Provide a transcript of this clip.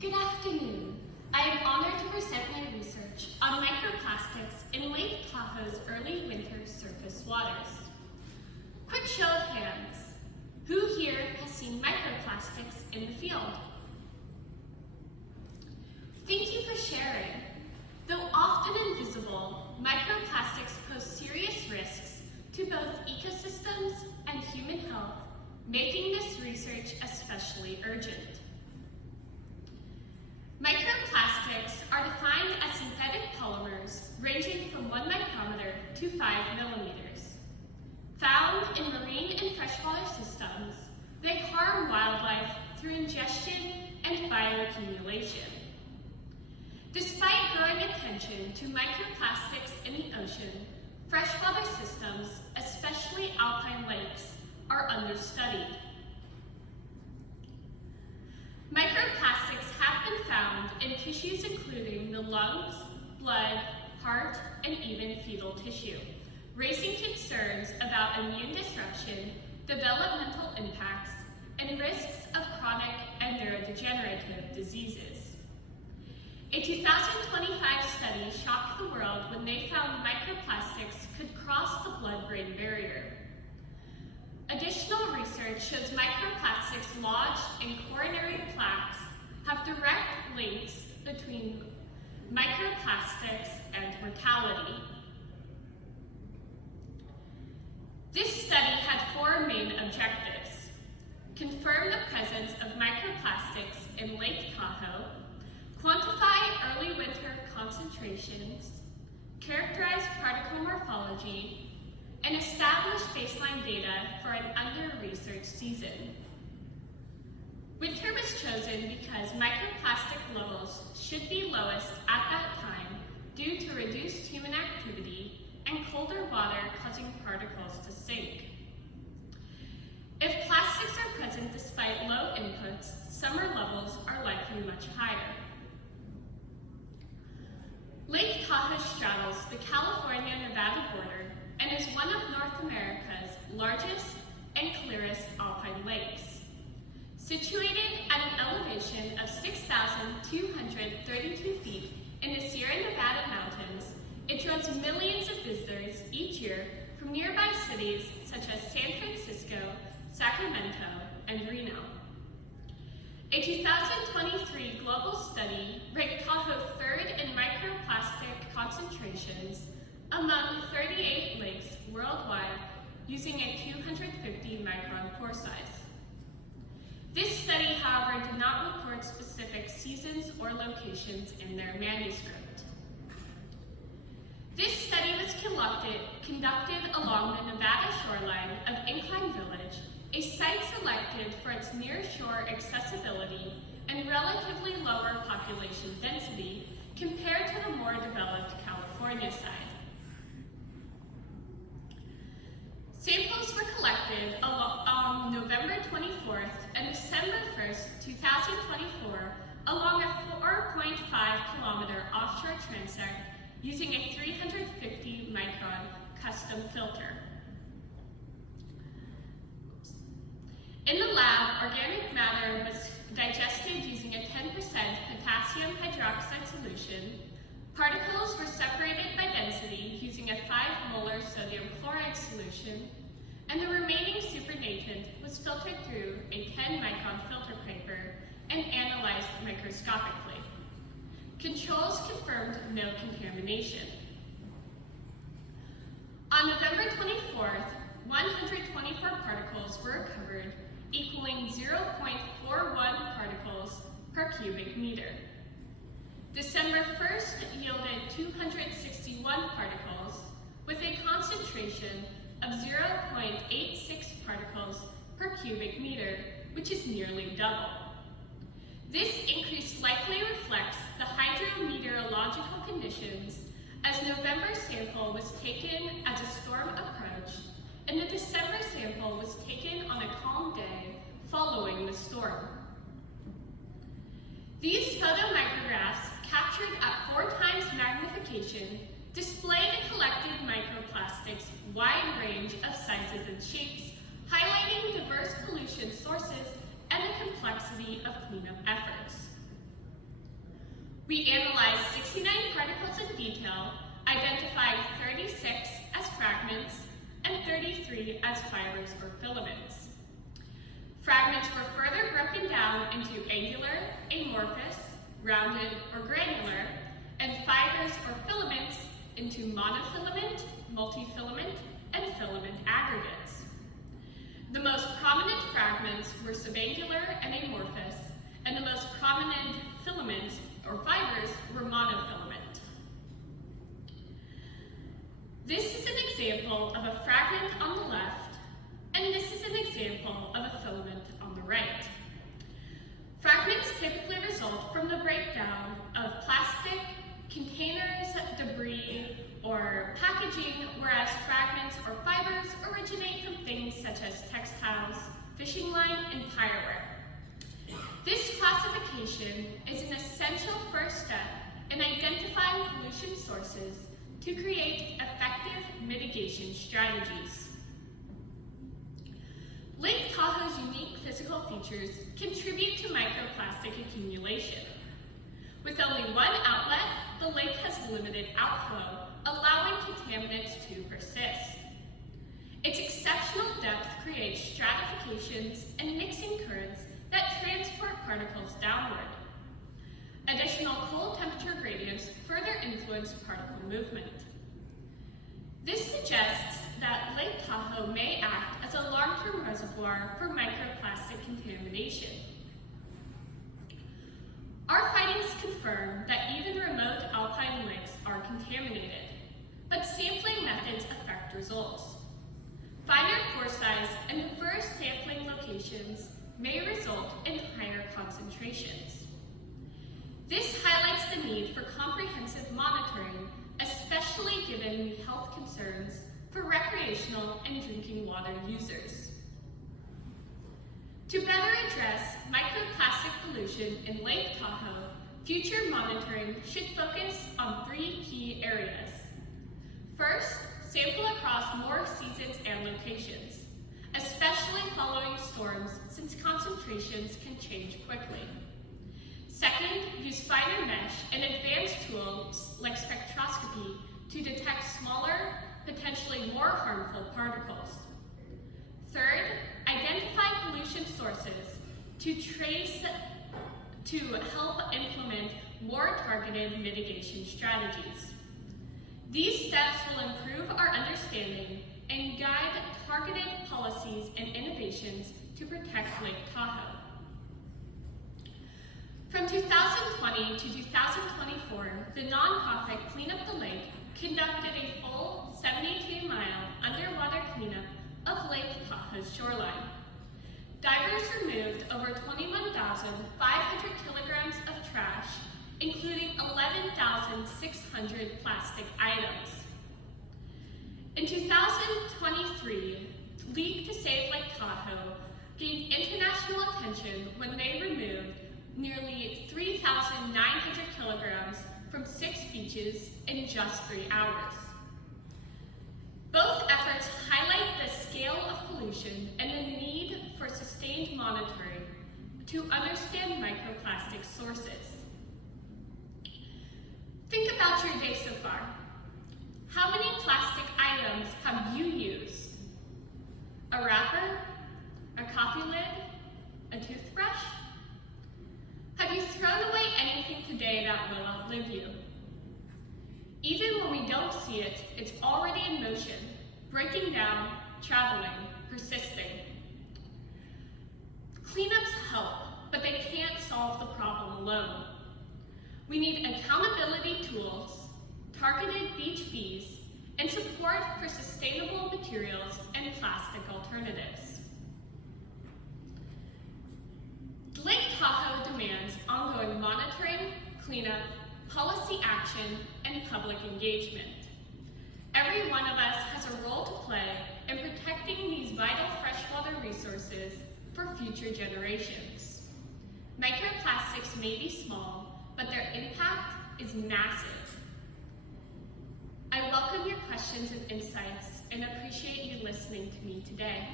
Good afternoon. I am honored to present my research on microplastics in Lake Tahoe's early winter surface waters. Quick show of hands. Who here has seen microplastics in the field? Thank you for sharing. Though often invisible, microplastics pose serious risks to both ecosystems and human health, making this research especially urgent. Microplastics are defined as synthetic polymers ranging from 1 micrometer to 5 millimeters. Found in marine and freshwater systems, they harm wildlife through ingestion and bioaccumulation. Despite growing attention to microplastics in the ocean, freshwater systems, especially alpine lakes, are understudied. Microplastics have been found in tissues including the lungs, blood, heart, and even fetal tissue, raising concerns about immune disruption, developmental impacts, and risks of chronic and neurodegenerative diseases. A 2025 study shocked the world when they found microplastics could cross the blood-brain barrier. Additional research shows microplastics lodged in coronary plaques have direct links between microplastics and mortality. This study had 4 main objectives: confirm the presence of microplastics in Lake Tahoe, quantify early winter concentrations, characterize particle morphology, and establish baseline data for an under-researched season. Winter was chosen because microplastic levels should be lowest at that time due to reduced human activity and colder water causing particles to sink. If plastics are present despite low inputs, summer levels are likely much higher. Lake Tahoe straddles the California-Nevada border and is one of North America's largest and clearest alpine lakes. Situated at an elevation of 6,232 feet in the Sierra Nevada mountains, it draws millions of visitors each year from nearby cities such as San Francisco, Sacramento, and Reno. A 2023 global study ranked Tahoe 3rd in microplastic concentrations among 38 lakes worldwide using a 250 micron pore size. This study, however, did not report specific seasons or locations in their manuscript. This study was conducted along the Nevada shoreline of Incline Village, a site selected for its near-shore accessibility and relatively lower population density compared to the more developed California side. Samples were collected on November 24th and December 1st, 2024, along a 4.5 kilometer offshore transect using a 350 micron custom filter. In the lab, organic matter was digested using a 10% potassium hydroxide solution. Particles were separated by density using a 5 molar sodium chloride solution, and the remaining supernatant was filtered through a 10 micron filter paper and analyzed microscopically. Controls confirmed no contamination. On November 24th, 124 particles were recovered, equaling 0.41 particles per cubic meter. December 1st yielded 261 particles with a concentration of 0.86 particles per cubic meter, which is nearly double. This increase likely reflects the hydrometeorological conditions, as November sample was taken as a storm approached and the December sample was taken on a calm day following the storm. These photomicrographs, captured at 4 times magnification, display the collected microplastics' wide range of sizes and shapes, highlighting diverse pollution sources and the complexity of cleanup efforts. We analyzed 69 particles in detail, identified 36 as fragments and 33 as fibers or filaments. Fragments were further broken down into angular, amorphous, rounded, or granular, and fibers or filaments into monofilament, multifilament, and filament aggregates. The most prominent fragments were subangular and amorphous, and the most prominent filaments or fibers were monofilament. This is an example of a fragment on the left, and this is an example of a filament on the right. Fragments typically result from the breakdown of plastic, containers, debris, or packaging, whereas fragments or fibers originate from things such as textiles, fishing line, and fireware. This classification is an essential first step in identifying pollution sources to create effective mitigation strategies. Lake Tahoe's unique physical features contribute to microplastic accumulation. With only one outlet, the lake has limited outflow, allowing contaminants to persist. Its exceptional depth creates stratifications and mixing currents that transport particles downward. Additional cold temperature gradients further influence particle movement. This suggests that Lake Tahoe may act as a long-term reservoir for microplastic contamination. Our findings confirm that even remote alpine lakes are contaminated, but sampling methods affect results. Finer pore size and diverse sampling locations may result in higher concentrations. This highlights the need for comprehensive monitoring, especially given the health concerns for recreational and drinking water users. To better address microplastic pollution in Lake Tahoe, future monitoring should focus on 3 key areas. First, sample across more seasons and locations, especially following storms since concentrations can change quickly. Second, use finer mesh and advanced tools like spectroscopy to detect smaller, potentially more harmful particles. Third, identify pollution sources to help implement more targeted mitigation strategies. These steps will improve our understanding and guide targeted policies and innovations to protect Lake Tahoe. From 2020 to 2024, the nonprofit Clean Up the Lake conducted a full 72-mile underwater cleanup of Lake Tahoe's shoreline. Divers removed over 21,500 kilograms of trash, including 11,600 plastic items. In 2023, League to Save Lake Tahoe gained international attention when they removed nearly 3,900 kilograms from 6 beaches in just 3 hours. Both efforts highlight the scale of pollution and the need for sustained monitoring to understand microplastic sources. Think about your day so far. How many plastic items have you used? A wrapper? A coffee lid? A toothbrush? Have you thrown away anything today that will outlive you? Even when we don't see it, it's already in motion, breaking down, traveling, persisting. Cleanups help, but they can't solve the problem alone. We need accountability tools, targeted beach fees, and support for sustainable materials and plastic alternatives. Lake Tahoe demands ongoing monitoring, cleanup, policy action, and public engagement. Every one of us has a role to play in protecting these vital freshwater resources for future generations. Microplastics may be small, but their impact is massive. I welcome your questions and insights and appreciate you listening to me today.